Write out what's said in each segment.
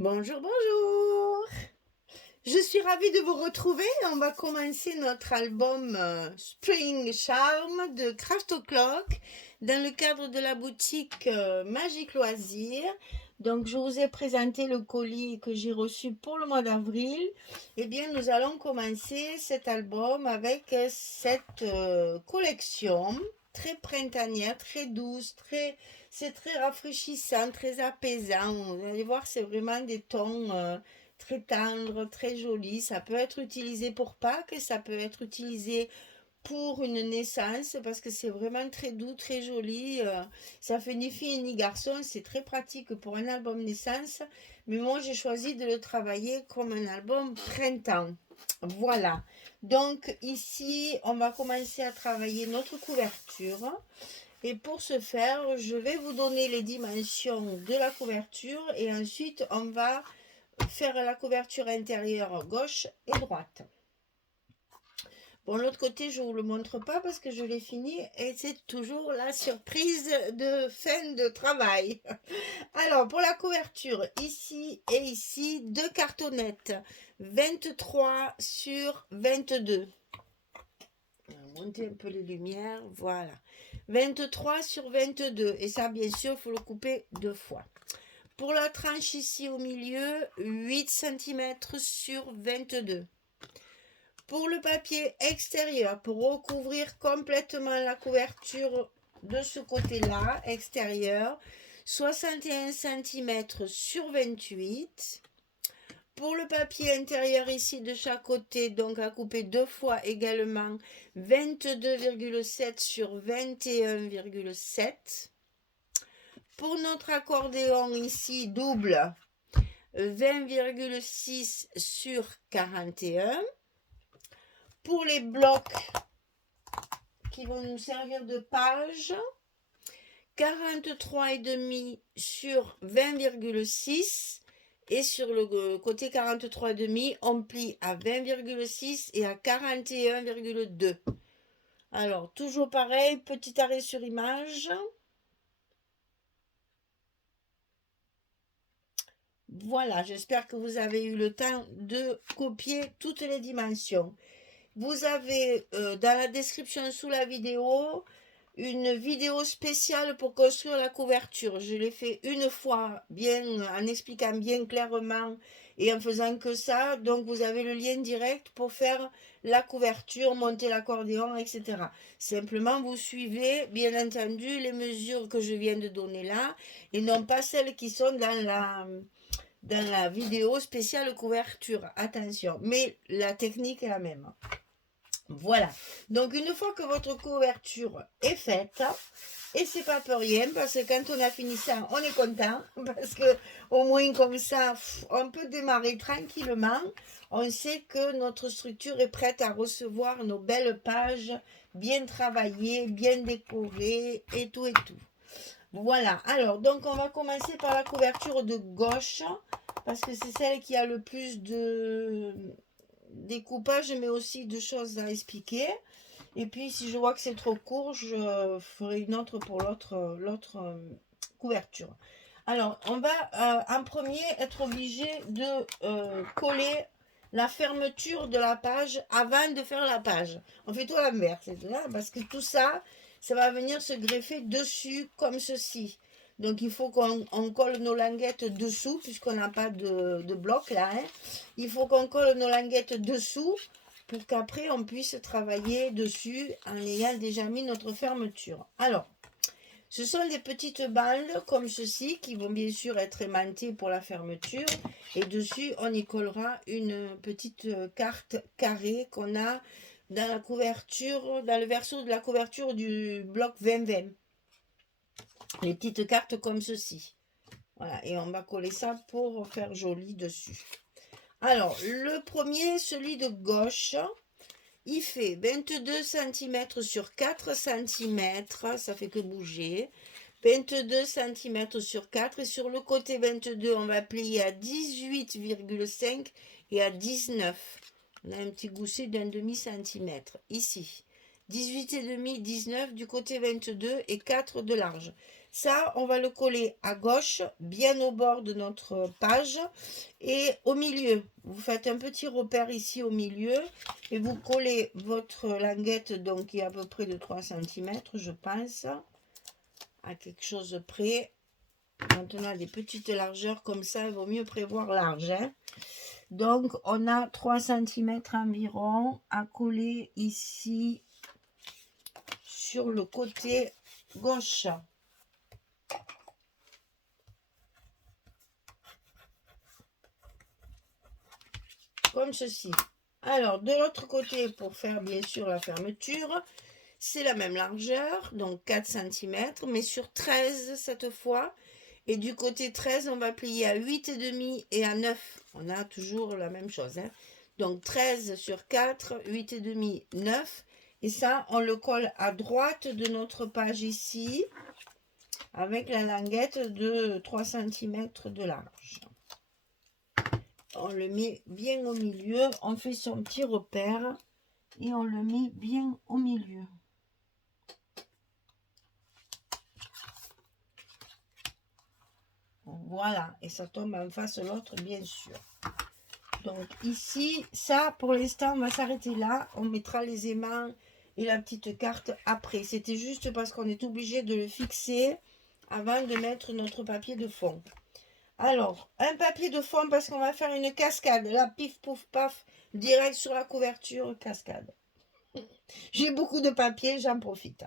Bonjour, bonjour. Je suis ravie de vous retrouver. On va commencer notre album Spring Charm de Craft O'Clock dans le cadre de la boutique Magique Loisirs. Donc, je vous ai présenté le colis que j'ai reçu pour le mois d'avril. Eh bien, nous allons commencer cet album avec cette collection très printanière, très douce, c'est très rafraîchissant, très apaisant. Vous allez voir, c'est vraiment des tons très tendres, très jolis. Ça peut être utilisé pour Pâques, ça peut être utilisé pour une naissance parce que c'est vraiment très doux, très joli. Ça fait ni fille ni garçon, c'est très pratique pour un album naissance. Mais moi, j'ai choisi de le travailler comme un album printemps. Voilà. Donc ici, on va commencer à travailler notre couverture. Et pour ce faire, je vais vous donner les dimensions de la couverture et ensuite on va faire la couverture intérieure gauche et droite. Bon, l'autre côté, je ne vous le montre pas parce que je l'ai fini et c'est toujours la surprise de fin de travail. Alors, pour la couverture, ici et ici, deux cartonnettes, 23 sur 22. On va monter un peu les lumières, voilà. 23 sur 22. Et ça, bien sûr, il faut le couper deux fois. Pour la tranche ici au milieu, 8 cm sur 22. Pour le papier extérieur, pour recouvrir complètement la couverture de ce côté-là, extérieur, 61 cm sur 28. Pour le papier intérieur ici de chaque côté, donc à couper deux fois également, 22,7 sur 21,7. Pour notre accordéon ici double, 20,6 sur 41. Pour les blocs qui vont nous servir de page, 43,5 sur 20,6. Et sur le côté 43,5, on plie à 20,6 et à 41,2. Alors, toujours pareil, petit arrêt sur image. Voilà, j'espère que vous avez eu le temps de copier toutes les dimensions. Vous avez dans la description sous la vidéo une vidéo spéciale pour construire la couverture. Je l'ai fait une fois, bien en expliquant bien clairement et en faisant que ça. Donc vous avez le lien direct pour faire la couverture, monter l'accordéon, etc. Simplement vous suivez bien entendu les mesures que je viens de donner là et non pas celles qui sont dans la vidéo spéciale couverture. Attention, mais la technique est la même. Voilà, donc une fois que votre couverture est faite, et c'est pas pour rien, parce que quand on a fini ça, on est content, parce que au moins comme ça, on peut démarrer tranquillement. On sait que notre structure est prête à recevoir nos belles pages, bien travaillées, bien décorées, et tout et tout. Voilà, alors donc on va commencer par la couverture de gauche, parce que c'est celle qui a le plus de découpage, mais aussi de choses à expliquer. Et puis, si je vois que c'est trop court, je ferai une autre pour l'autre couverture. Alors, on va en premier être obligé de coller la fermeture de la page avant de faire la page. On fait tout à l'envers, c'est là, parce que tout ça, ça va venir se greffer dessus comme ceci. Donc il faut qu'on colle nos languettes dessous, puisqu'on n'a pas de bloc là. Hein. Il faut qu'on colle nos languettes dessous pour qu'après on puisse travailler dessus en ayant déjà mis notre fermeture. Alors, ce sont des petites bandes comme ceci qui vont bien sûr être aimantées pour la fermeture. Et dessus, on y collera une petite carte carrée qu'on a dans la couverture, dans le verso de la couverture du bloc 2020. Les petites cartes comme ceci. Voilà, et on va coller ça pour faire joli dessus. Alors, le premier, celui de gauche, il fait 22 cm sur 4 cm, ça fait que bouger. 22 cm sur 4 et sur le côté 22, on va plier à 18,5 et à 19. On a un petit gousset d'un demi-centimètre ici. 18,5, 19 du côté 22 et 4 de large. Ça, on va le coller à gauche, bien au bord de notre page et au milieu. Vous faites un petit repère ici au milieu et vous collez votre languette, donc qui est à peu près de 3 cm, je pense, à quelque chose près. Quand on a des petites largeurs comme ça, il vaut mieux prévoir large. Hein. Donc, on a 3 cm environ à coller ici sur le côté gauche. Comme ceci. Alors, de l'autre côté, pour faire bien sûr la fermeture, c'est la même largeur, donc 4 cm, mais sur 13 cette fois. Et du côté 13, on va plier à 8,5 et à 9. On a toujours la même chose. Hein. Donc 13 sur 4, 8,5, 9. Et ça, on le colle à droite de notre page ici, avec la languette de 3 cm de large. On le met bien au milieu, on fait son petit repère et on le met bien au milieu. Voilà, et ça tombe en face l'autre, bien sûr. Donc ici, ça pour l'instant, on va s'arrêter là. On mettra les aimants et la petite carte après. C'était juste parce qu'on est obligé de le fixer avant de mettre notre papier de fond. Alors, un papier de fond parce qu'on va faire une cascade. Là, pif, pouf, paf, direct sur la couverture, cascade. J'ai beaucoup de papier, j'en profite.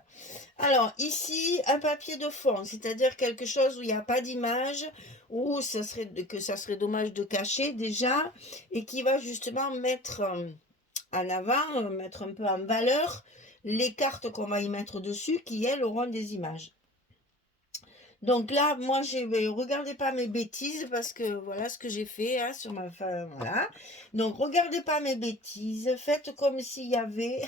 Alors, ici, un papier de fond, c'est-à-dire quelque chose où il n'y a pas d'image, où ça serait dommage de cacher déjà, et qui va justement mettre en avant, mettre un peu en valeur les cartes qu'on va y mettre dessus, qui, elles, auront des images. Donc là, moi, regardez pas mes bêtises parce que voilà ce que j'ai fait hein, sur ma femme. Voilà. Donc, regardez pas mes bêtises. Faites comme s'il y avait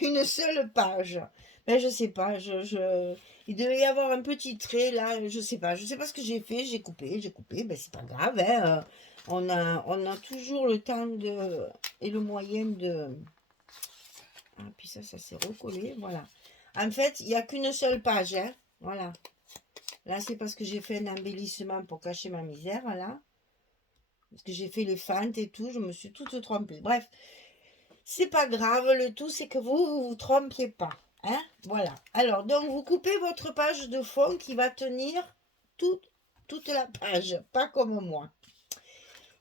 une seule page. Mais je sais pas. Il devait y avoir un petit trait là. Je sais pas. Je sais pas ce que j'ai fait. J'ai coupé. Ben, c'est pas grave. Hein. On a toujours le temps et le moyen de. Ah, puis ça s'est recollé. Voilà. En fait, il n'y a qu'une seule page. Hein. Voilà. Là, c'est parce que j'ai fait un embellissement pour cacher ma misère, là. Parce que j'ai fait les fentes et tout, je me suis toute trompée. Bref, c'est pas grave, le tout, c'est que vous trompiez pas. Hein, voilà. Alors, donc, vous coupez votre page de fond qui va tenir toute la page, pas comme moi.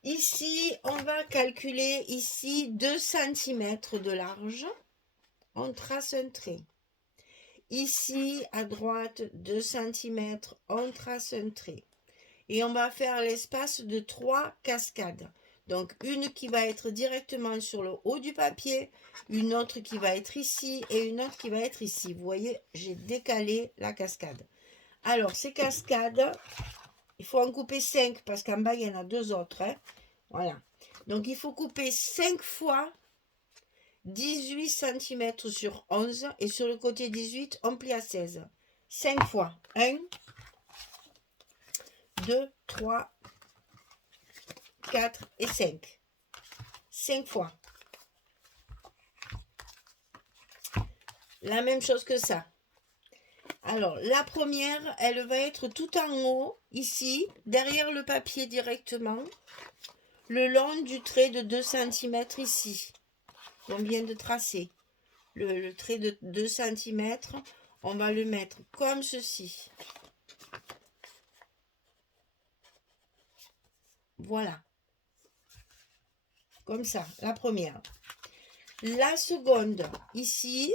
Ici, on va calculer ici 2 cm de large. On trace un trait. Ici, à droite, 2 cm, on trace un trait. Et on va faire l'espace de 3 cascades. Donc, une qui va être directement sur le haut du papier, une autre qui va être ici et une autre qui va être ici. Vous voyez, j'ai décalé la cascade. Alors, ces cascades, il faut en couper 5 parce qu'en bas, il y en a 2 autres. Hein. Voilà. Donc, il faut couper 5 fois 18 cm sur 11 et sur le côté 18, on plie à 16. 5 fois. 1, 2, 3, 4 et 5. 5 fois. La même chose que ça. Alors, la première, elle va être tout en haut, ici, derrière le papier directement, le long du trait de 2 cm ici, qu'on vient de tracer. Le trait de 2 cm, on va le mettre comme ceci. Voilà. Comme ça, la première. La seconde, ici,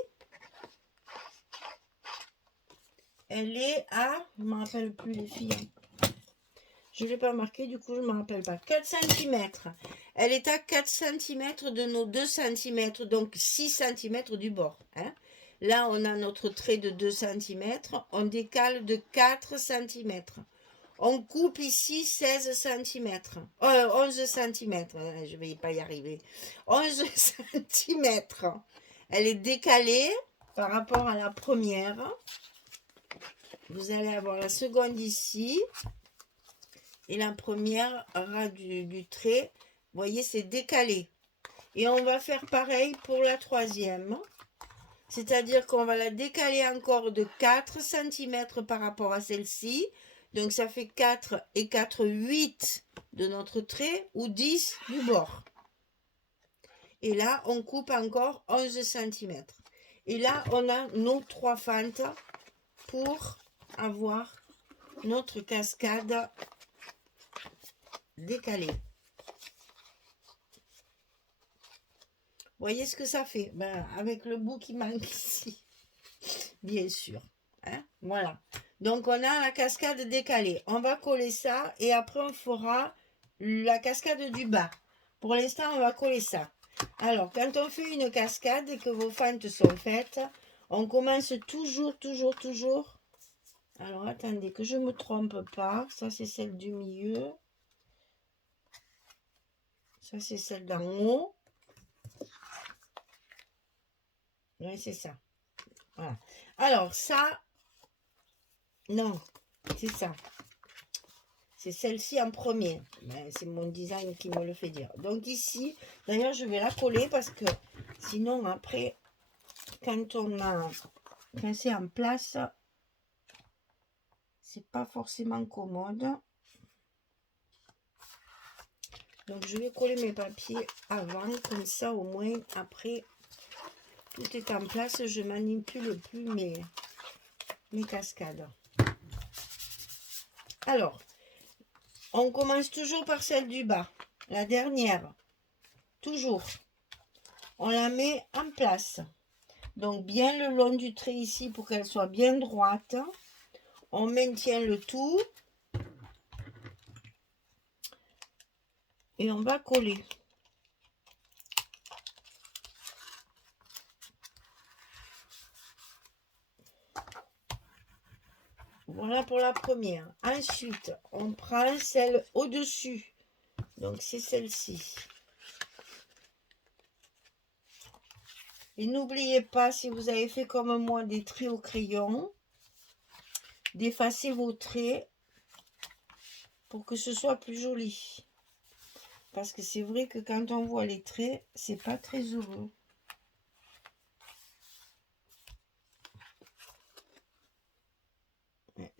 elle est à, je ne me rappelle plus les filles. Je ne l'ai pas marqué, du coup, je ne me rappelle pas. 4 cm. Elle est à 4 cm de nos 2 cm, donc 6 cm du bord. Hein. Là, on a notre trait de 2 cm. On décale de 4 cm. On coupe ici 16 cm. 11 cm. Je ne vais pas y arriver. 11 cm. Elle est décalée par rapport à la première. Vous allez avoir la seconde ici. Et la première ras du trait. Vous voyez, c'est décalé. Et on va faire pareil pour la troisième. C'est-à-dire qu'on va la décaler encore de 4 cm par rapport à celle-ci. Donc ça fait 4 et 4, 8 de notre trait ou 10 du bord. Et là, on coupe encore 11 cm. Et là, on a nos 3 fentes pour avoir notre cascade décalée. Voyez ce que ça fait, ben, avec le bout qui manque ici, bien sûr. Hein? Voilà. Donc, on a la cascade décalée. On va coller ça et après, on fera la cascade du bas. Pour l'instant, on va coller ça. Alors, quand on fait une cascade et que vos fentes sont faites, on commence toujours. Alors, attendez, que je ne me trompe pas. Ça, c'est celle du milieu. Ça, c'est celle d'en haut. Oui, c'est ça. Voilà. Alors, ça, non, c'est ça. C'est celle-ci en premier. C'est mon design qui me le fait dire. Donc ici, d'ailleurs, je vais la coller parce que sinon, après, quand c'est en place, c'est pas forcément commode. Donc, je vais coller mes papiers avant, comme ça, au moins, après, tout est en place. Je manipule plus mes cascades. Alors, on commence toujours par celle du bas, la dernière. Toujours. On la met en place. Donc, bien le long du trait ici pour qu'elle soit bien droite. On maintient le tout. Et on va coller. Voilà pour la première. Ensuite, on prend celle au-dessus. Donc, c'est celle-ci. Et n'oubliez pas, si vous avez fait comme moi des traits au crayon, d'effacer vos traits pour que ce soit plus joli. Parce que c'est vrai que quand on voit les traits, c'est pas très heureux.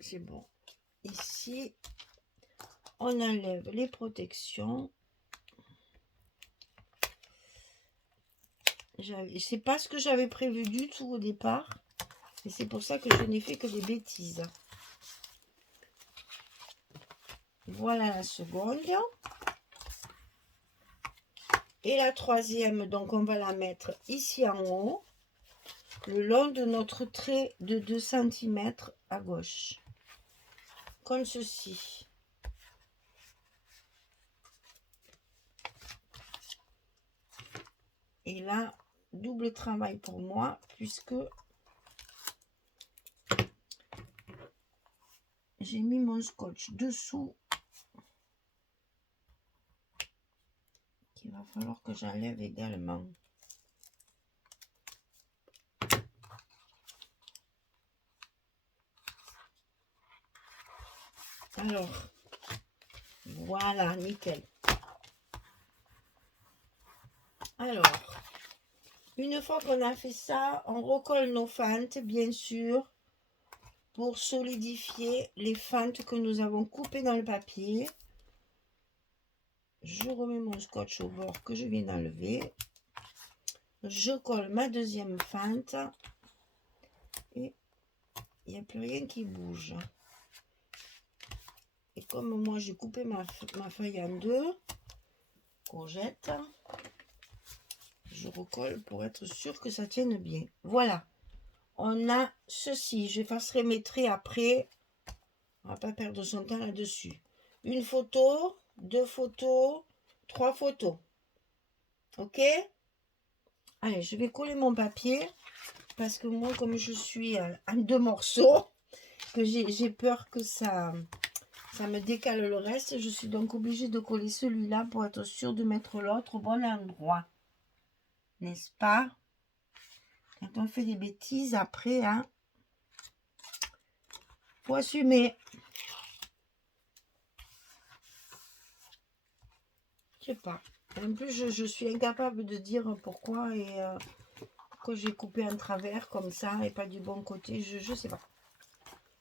C'est bon. Ici, on enlève les protections. C'est pas ce que j'avais prévu du tout au départ. Et c'est pour ça que je n'ai fait que des bêtises. Voilà la seconde. Et la troisième, donc on va la mettre ici en haut, le long de notre trait de 2 cm à gauche. Comme ceci. Et là, double travail pour moi, puisque j'ai mis mon scotch dessous. Qu'il va falloir que j'enlève également. Alors, voilà, nickel. Alors, une fois qu'on a fait ça, on recolle nos fentes, bien sûr, pour solidifier les fentes que nous avons coupées dans le papier. Je remets mon scotch au bord que je viens d'enlever. Je colle ma deuxième fente. Et il n'y a plus rien qui bouge. Et comme moi j'ai coupé ma feuille en deux, courgette, je recolle pour être sûr que ça tienne bien. Voilà. On a ceci. J'effacerai mes traits après. On va pas perdre son temps là-dessus. Une photo, 2 photos, 3 photos. Ok? Allez, je vais coller mon papier. Parce que moi, comme je suis en 2 morceaux, que j'ai peur que ça me décale le reste. Je suis donc obligée de coller celui-là pour être sûre de mettre l'autre au bon endroit. N'est-ce pas? Quand on fait des bêtises, après, hein, faut assumer. Je sais pas. En plus, je suis incapable de dire pourquoi et que j'ai coupé en travers comme ça et pas du bon côté, je sais pas.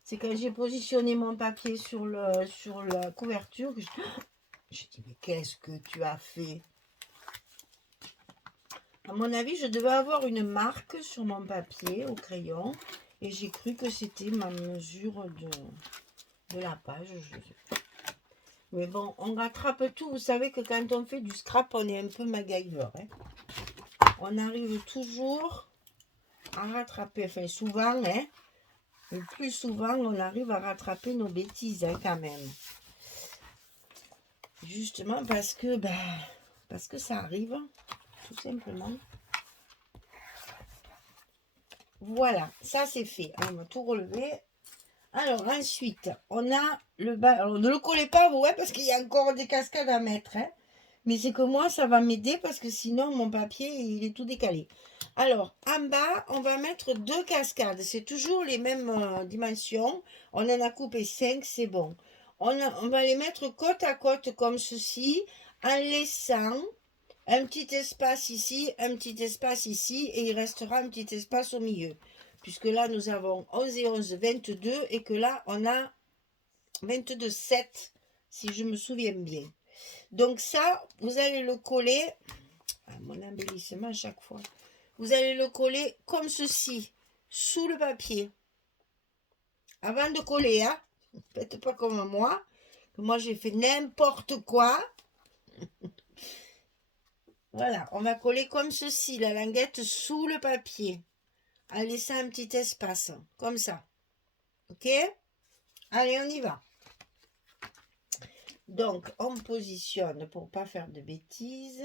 C'est quand j'ai positionné mon papier sur la couverture que je dis mais qu'est-ce que tu as fait? À mon avis, je devais avoir une marque sur mon papier au crayon et j'ai cru que c'était ma mesure de la page. Mais bon, on rattrape tout. Vous savez que quand on fait du scrap, on est un peu MacGyver. Hein. On arrive toujours à rattraper, enfin souvent, hein, le plus souvent, on arrive à rattraper nos bêtises hein, quand même. Justement parce que ça arrive, tout simplement. Voilà, ça c'est fait. On va tout relever. Alors ensuite, on a le bas. Alors ne le collez pas, vous voyez, parce qu'il y a encore des cascades à mettre. Hein. Mais c'est que moi, ça va m'aider parce que sinon, mon papier, il est tout décalé. Alors, en bas, on va mettre 2 cascades. C'est toujours les mêmes dimensions. On en a coupé 5, c'est bon. On va les mettre côte à côte comme ceci, en laissant un petit espace ici, un petit espace ici, et il restera un petit espace au milieu. Puisque là, nous avons 11 et 11, 22, et que là, on a 22, 7, si je me souviens bien. Donc ça, vous allez le coller, mon embellissement à chaque fois, vous allez le coller comme ceci, sous le papier. Avant de coller, hein, faites pas comme moi, que moi j'ai fait n'importe quoi. Voilà, on va coller comme ceci, la languette sous le papier, en laissant un petit espace, comme ça. Ok? Allez, on y va. Donc, on positionne pour pas faire de bêtises.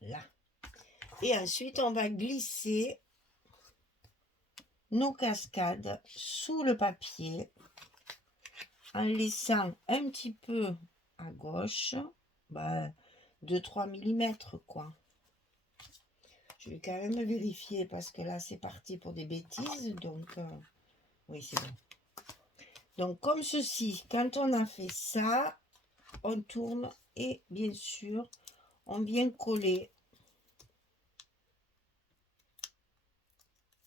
Là. Et ensuite, on va glisser nos cascades sous le papier en laissant un petit peu à gauche, 2-3 mm quoi. Je vais quand même vérifier parce que là c'est parti pour des bêtises, donc oui c'est bon. Donc comme ceci, quand on a fait ça, on tourne et bien sûr on vient coller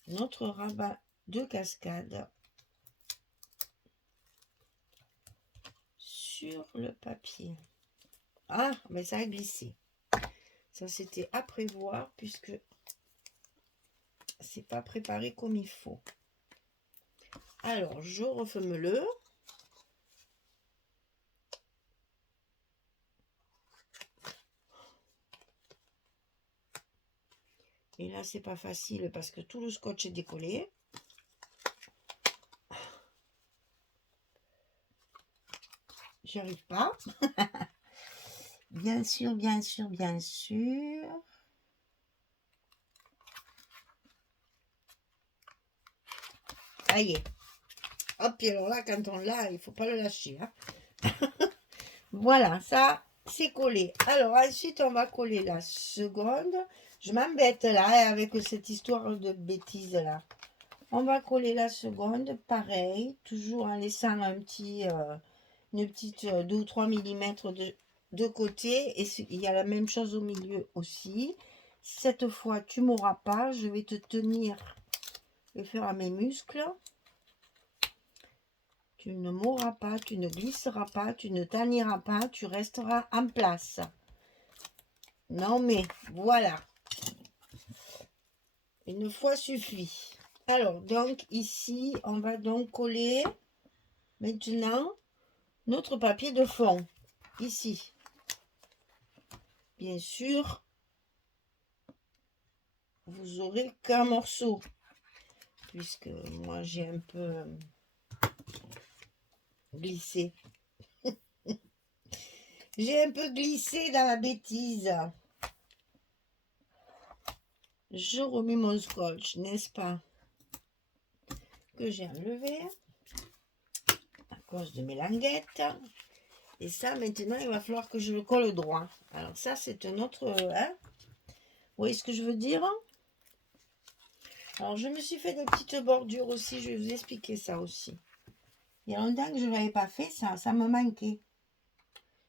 notre rabat de cascade sur le papier. Ah, mais ça a glissé. Ça, c'était à prévoir puisque c'est pas préparé comme il faut. Alors, je referme-le. Et là, c'est pas facile parce que tout le scotch est décollé. J'y arrive pas. Bien sûr, bien sûr, bien sûr. Ça y est. Hop, et alors là, quand on l'a, il faut pas le lâcher. Hein. Voilà, ça, c'est collé. Alors, ensuite, on va coller la seconde. Je m'embête là, avec cette histoire de bêtises là. On va coller la seconde, pareil, toujours en laissant un petit, une petite 2 ou 3 mm de côté. Et il y a la même chose au milieu aussi. Cette fois, tu m'auras pas. Je vais te tenir et faire à mes muscles. Tu ne m'auras pas, tu ne glisseras pas, tu ne t'aniras pas, tu resteras en place. Non mais, voilà. Une fois suffit. Alors, donc ici, on va donc coller maintenant notre papier de fond. Ici. Bien sûr, vous aurez qu'un morceau. Puisque moi, j'ai un peu glissé. J'ai un peu glissé dans la bêtise. Je remets mon scotch, n'est-ce pas? Que j'ai enlevé à cause de mes languettes. Et ça, maintenant, il va falloir que je le colle droit. Alors ça, c'est un autre... Hein? Vous voyez ce que je veux dire? Alors, je me suis fait des petites bordures aussi. Je vais vous expliquer ça aussi. Il y a longtemps que je ne l'avais pas fait, ça me manquait.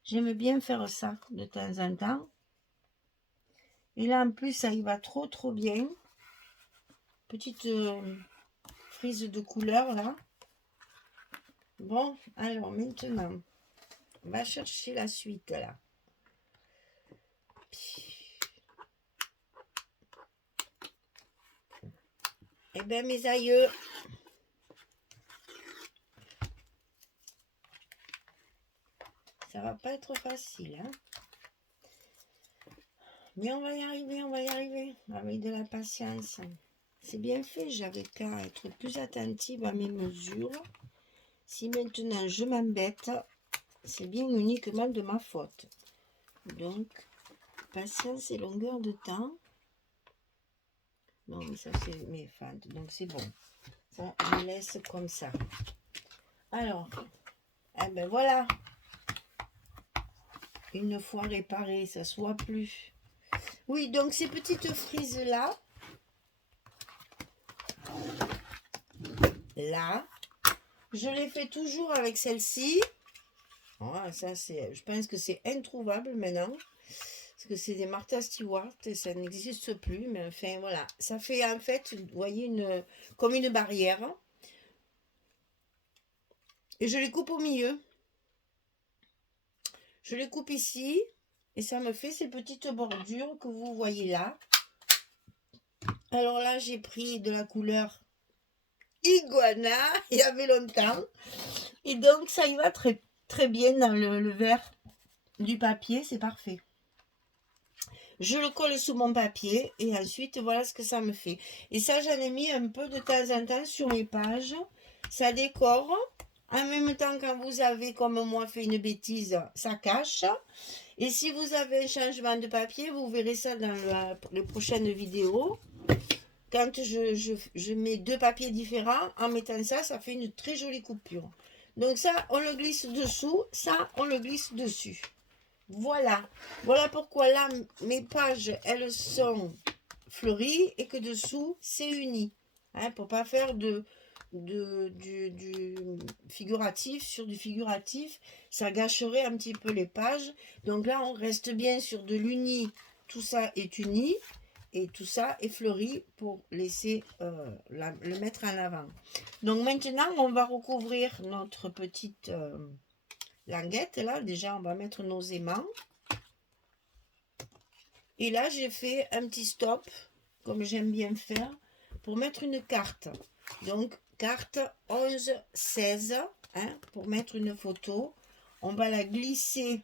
J'aime bien faire ça de temps en temps. Et là, en plus, ça y va trop bien. Petite frise de couleur, là. Bon, alors maintenant, on va chercher la suite, là. Eh bien, mes aïeux, ça va pas être facile, hein. Mais on va y arriver, avec de la patience. C'est bien fait, j'avais qu'à être plus attentive à mes mesures. Si maintenant je m'embête, c'est bien uniquement de ma faute. Donc, patience et longueur de temps. Non, mais ça c'est mes fentes, donc c'est bon. Ça, je laisse comme ça. Alors, eh ben voilà. Une fois réparé, ça soit plus. Oui, donc ces petites frises-là, là, je les fais toujours avec celle-ci. Oh, ça, je pense que c'est introuvable maintenant. Parce que c'est des Martha Stewart et ça n'existe plus. Mais enfin, voilà. Ça fait en fait, vous voyez, comme une barrière. Et je les coupe au milieu. Je les coupe ici. Et ça me fait ces petites bordures que vous voyez là. Alors là, j'ai pris de la couleur iguana. Il y avait longtemps. Et donc, ça y va très, très bien dans le vert du papier. C'est parfait. Je le colle sous mon papier et ensuite voilà ce que ça me fait. Et ça, j'en ai mis un peu de temps en temps sur mes pages. Ça décore. En même temps, quand vous avez, comme moi, fait une bêtise, ça cache. Et si vous avez un changement de papier, vous verrez ça dans les prochaines vidéos. Quand je mets deux papiers différents, en mettant ça, ça fait une très jolie coupure. Donc ça, on le glisse dessous. Ça, on le glisse dessus. Voilà. Voilà pourquoi là, mes pages, elles sont fleuries et que dessous, c'est uni. Hein, pour pas faire du figuratif sur du figuratif. Ça gâcherait un petit peu les pages. Donc là, on reste bien sur de l'uni. Tout ça est uni. Et tout ça est fleuri pour laisser le mettre en avant. Donc maintenant, on va recouvrir notre petite... languette là, déjà on va mettre nos aimants et là j'ai fait un petit stop comme j'aime bien faire pour mettre une carte, donc carte 11-16 hein, pour mettre une photo. On va la glisser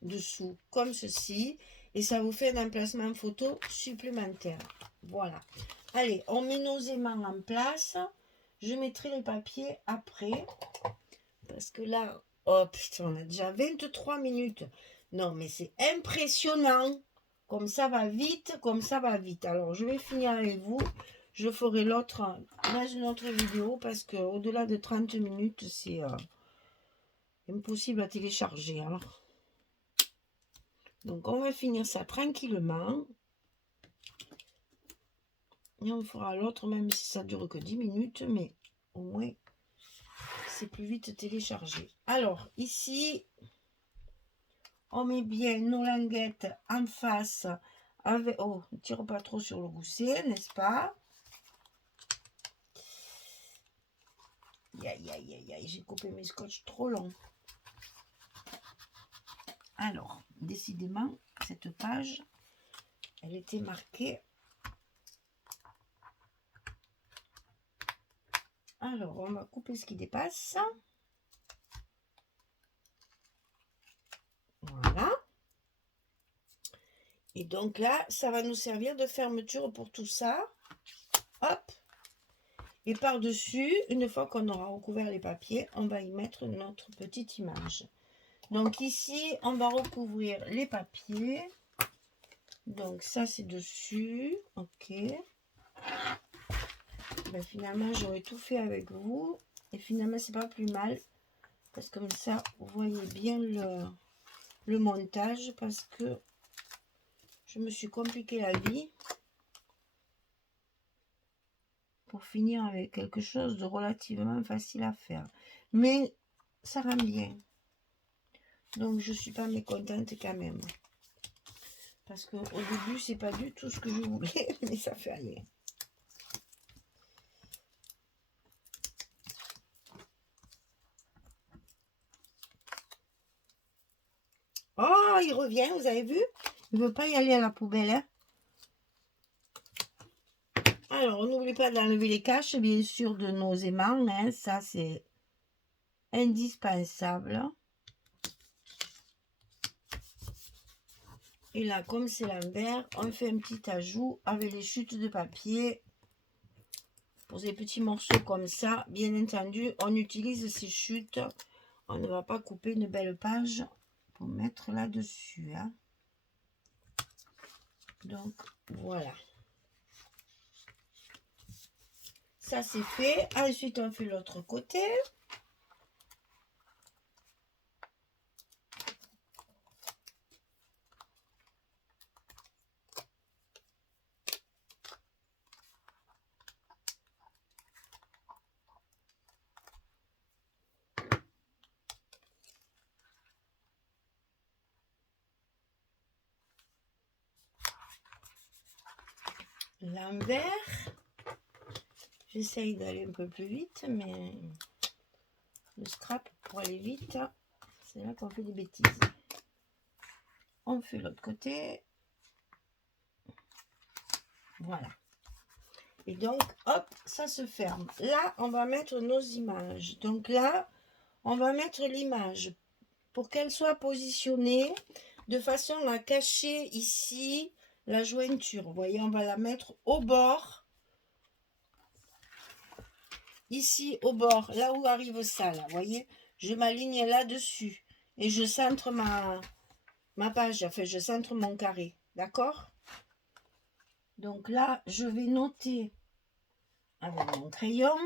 dessous comme ceci et ça vous fait un emplacement photo supplémentaire. Voilà, allez, on met nos aimants en place. Je mettrai les papiers après parce que là, oh putain, on a déjà 23 minutes. Non, mais c'est impressionnant. Comme ça va vite, comme ça va vite. Alors, je vais finir avec vous. Je ferai l'autre dans une autre vidéo parce que au-delà de 30 minutes, c'est impossible à télécharger. Alors. Donc, on va finir ça tranquillement. Et on fera l'autre, même si ça dure que 10 minutes. Mais au moins, c'est plus vite téléchargé. Alors, ici... on met bien nos languettes en face avec... oh, ne tire pas trop sur le gousset, n'est-ce pas? Aïe, aïe, aïe, aïe, j'ai coupé mes scotch trop longs. Alors, décidément, cette page, elle était marquée. Alors, on va couper ce qui dépasse. Voilà. Et donc là, ça va nous servir de fermeture pour tout ça. Hop. Et par-dessus, une fois qu'on aura recouvert les papiers, on va y mettre notre petite image. Donc ici, on va recouvrir les papiers. Donc ça, c'est dessus. Ok. Ben, finalement, j'aurais tout fait avec vous. Et finalement, c'est pas plus mal. Parce que comme ça, vous voyez bien le montage. Parce que je me suis compliqué la vie. Pour finir avec quelque chose de relativement facile à faire. Mais ça rend bien. Donc, je ne suis pas mécontente quand même. Parce qu'au début, c'est pas du tout ce que je voulais, mais ça fait rien. Oh, il revient, vous avez vu? Il ne veut pas y aller à la poubelle, hein? Alors, on n'oublie pas d'enlever les caches, bien sûr, de nos aimants, hein. Ça, c'est indispensable. Et là, comme c'est l'envers, on fait un petit ajout avec les chutes de papier. Pour ces petits morceaux comme ça, bien entendu, on utilise ces chutes. On ne va pas couper une belle page pour mettre là-dessus, hein. Donc, voilà. Ça, c'est fait. Ensuite, on fait l'autre côté. L'envers. J'essaye d'aller un peu plus vite, mais le scrap, pour aller vite, c'est là qu'on fait des bêtises. On fait l'autre côté. Voilà. Et donc, hop, ça se ferme. Là, on va mettre nos images. Donc là, on va mettre l'image pour qu'elle soit positionnée de façon à cacher ici la jointure. Vous voyez, on va la mettre au bord. Ici, au bord, là où arrive ça, là, vous voyez, je m'aligne là-dessus et je centre ma page, enfin, je centre mon carré, d'accord? Donc là, je vais noter avec mon crayon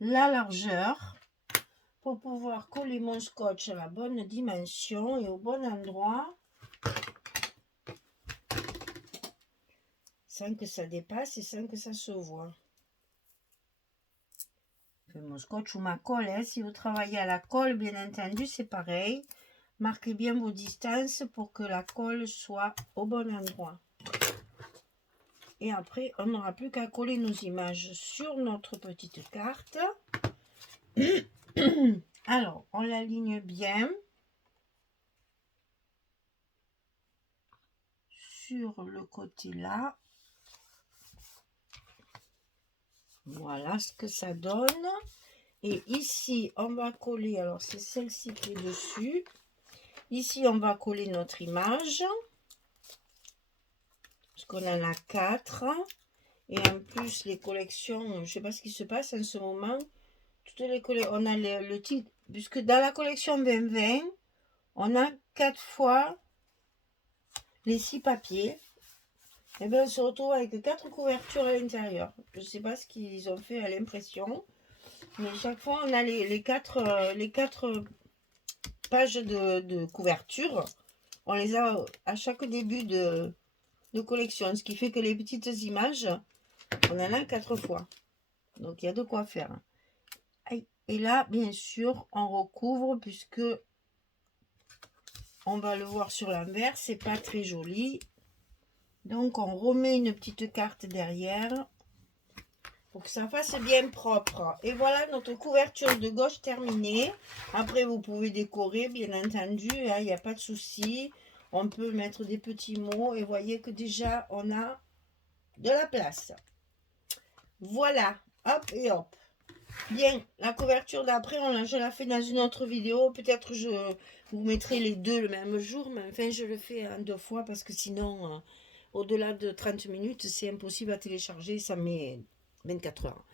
la largeur pour pouvoir coller mon scotch à la bonne dimension et au bon endroit sans que ça dépasse et sans que ça se voit. Mon scotch ou ma colle, hein. Si vous travaillez à la colle, bien entendu, c'est pareil. Marquez bien vos distances pour que la colle soit au bon endroit. Et après, on n'aura plus qu'à coller nos images sur notre petite carte. Alors, on l'aligne bien sur le côté là. Voilà ce que ça donne. Et ici, on va coller, alors c'est celle-ci qui est dessus. Ici, on va coller notre image. Parce qu'on en a 4. Et en plus, les collections, je ne sais pas ce qui se passe en ce moment. Toutes les collections, on a le titre, puisque dans la collection 2020, on a 4 fois les 6 papiers. Et bien, on se retrouve avec 4 couvertures à l'intérieur. Je ne sais pas ce qu'ils ont fait à l'impression. Mais chaque fois, on a les 4 pages de couverture. On les a à chaque début de collection. Ce qui fait que les petites images, on en a 4 fois. Donc, il y a de quoi faire. Et là, bien sûr, on recouvre puisque on va le voir sur l'envers. C'est pas très joli. Donc, on remet une petite carte derrière pour que ça fasse bien propre. Et voilà notre couverture de gauche terminée. Après, vous pouvez décorer, bien entendu. Il n'y a pas de souci. On peut mettre des petits mots. Et voyez que déjà, on a de la place. Voilà. Hop et hop. Bien, la couverture d'après, je la fais dans une autre vidéo. Peut-être je vous mettrai les deux le même jour. Mais enfin, je le fais en 2 fois parce que sinon, au-delà de 30 minutes, c'est impossible à télécharger. Ça met 24 heures.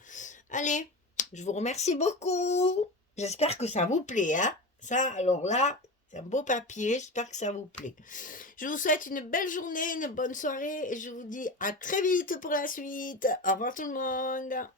Allez, je vous remercie beaucoup. J'espère que ça vous plaît, hein. Ça, alors là, c'est un beau papier. J'espère que ça vous plaît. Je vous souhaite une belle journée, une bonne soirée. Et je vous dis à très vite pour la suite. Au revoir tout le monde.